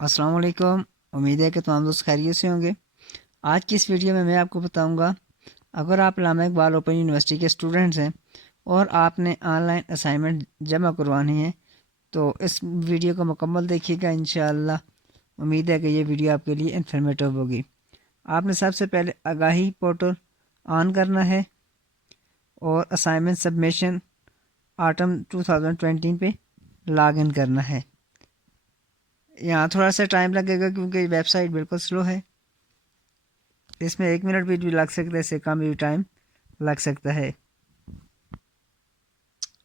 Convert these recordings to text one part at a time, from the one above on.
अस्सलाम वालेकुम। उम्मीद है कि तमाम दोस्त खैरियत से होंगे। आज की इस वीडियो में मैं आपको बताऊंगा, अगर आप अल्लामा इकबाल ओपन यूनिवर्सिटी के स्टूडेंट्स हैं और आपने ऑनलाइन असाइनमेंट जमा करवानी है तो इस वीडियो को मुकम्मल देखिएगा। इंशाअल्लाह उम्मीद है कि ये वीडियो आपके लिए इन्फॉर्मेटिव होगी। आपने सबसे पहले आगाही पोर्टल ऑन करना है और असाइनमेंट सबमिशन ऑटम 2020 पे लॉग इन करना है। यहाँ थोड़ा सा टाइम लगेगा क्योंकि वेबसाइट बिल्कुल स्लो है। इसमें 1 मिनट भी लग सकता है, इससे कम भी टाइम लग सकता है।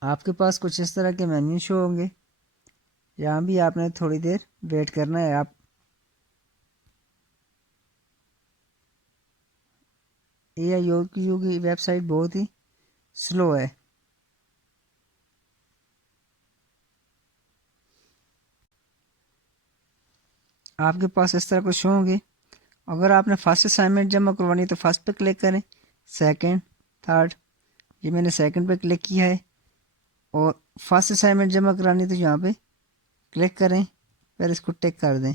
आपके पास कुछ इस तरह के मेन्यू शो होंगे। यहाँ भी आपने थोड़ी देर वेट करना है। आप AIU की वेबसाइट बहुत ही स्लो है। आपके पास इस तरह कुछ शो होंगे। अगर आपने फर्स्ट असाइनमेंट जमा करवानी है तो फर्स्ट पे क्लिक करें, सेकंड, थर्ड। ये मैंने सेकंड पे क्लिक किया है। और फर्स्ट असाइनमेंट जमा करानी है तो यहाँ पे क्लिक करें, फिर इसको टिक कर दें।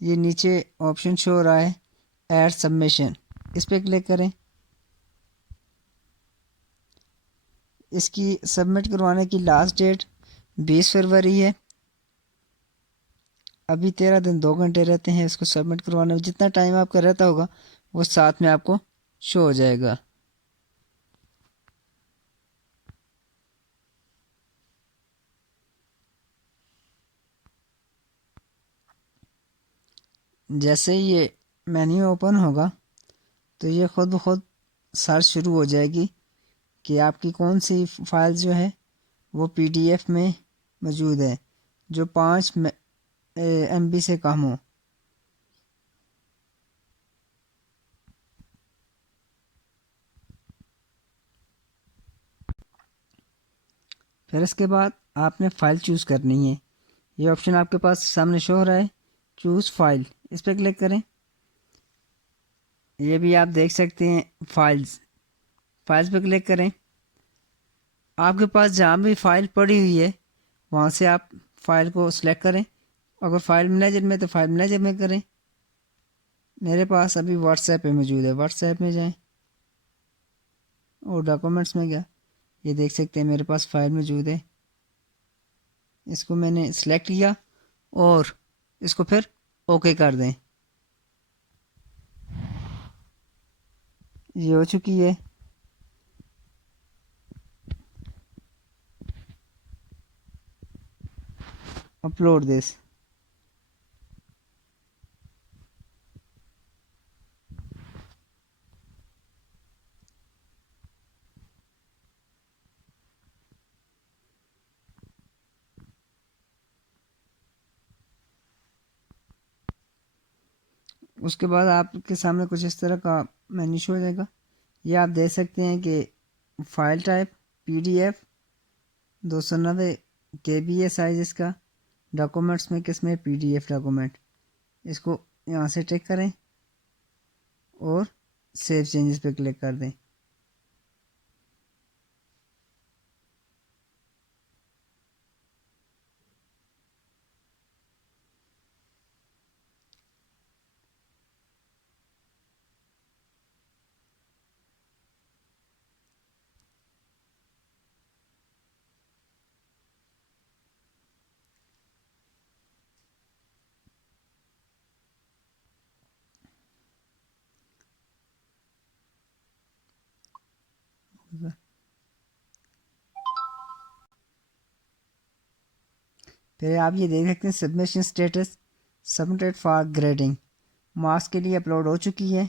ये नीचे ऑप्शन शो हो रहा है ऐड सबमिशन, इस पर क्लिक करें। इसकी सबमिट करवाने की लास्ट डेट 20 फरवरी है। अभी 13 दिन 2 घंटे रहते हैं इसको सबमिट करवाने में। जितना टाइम आपका रहता होगा वो साथ में आपको शो हो जाएगा। जैसे ही ये मेन्यू ओपन होगा तो ये खुद ब खुद सर्च शुरू हो जाएगी कि आपकी कौन सी फाइल जो है वो PDF में मौजूद है जो 5 MB से कम हो। फिर इसके बाद आपने फ़ाइल चूज़ करनी है। ये ऑप्शन आपके पास सामने शो हो रहा है, चूज़ फाइल, इस पर क्लिक करें। ये भी आप देख सकते हैं फाइल्स पे क्लिक करें। आपके पास जहाँ भी फ़ाइल पड़ी हुई है वहाँ से आप फ़ाइल को सिलेक्ट करें। अगर फ़ाइल मैनेजर में तो फाइल मैनेजर में करें। मेरे पास अभी व्हाट्सएप पे मौजूद है, व्हाट्सएप में जाएं और डॉक्यूमेंट्स में गया, ये देख सकते हैं मेरे पास फ़ाइल मौजूद है। इसको मैंने सिलेक्ट किया और इसको फिर ओके कर दें। ये हो चुकी है। Upload this. उसके बाद आपके सामने कुछ इस तरह का मेन्यू शो हो जाएगा। ये आप देख सकते हैं कि फ़ाइल टाइप PDF 290 KB है साइज़ इसका। डॉक्यूमेंट्स में किस में PDF डॉक्यूमेंट, इसको यहाँ से टिक करें और सेव चेंजेस पे क्लिक कर दें। फिर आप ये देख सकते हैं submission status submitted for grading, marks के लिए अपलोड हो चुकी है।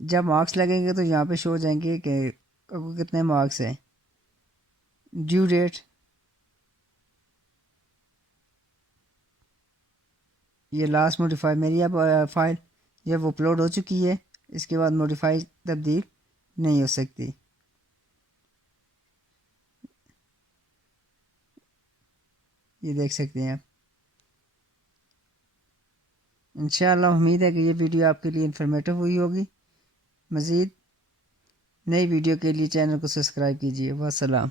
जब मार्क्स लगेंगे तो यहाँ पे शो हो जाएंगे कि आपको कितने मार्क्स हैं। ड्यू डेट, ये लास्ट मॉडिफाई मेरी अब फाइल जब अपलोड हो चुकी है, इसके बाद मॉडिफाई तब्दील नहीं हो सकती। یہ دیکھ سکتے ہیں آپ. انشاءاللہ امید ہے کہ یہ ویڈیو آپ کے لیے انفارمیٹیو ہوئی ہوگی. مزید نئی ویڈیو کے لیے چینل کو سبسکرائب کیجیے. والسلام.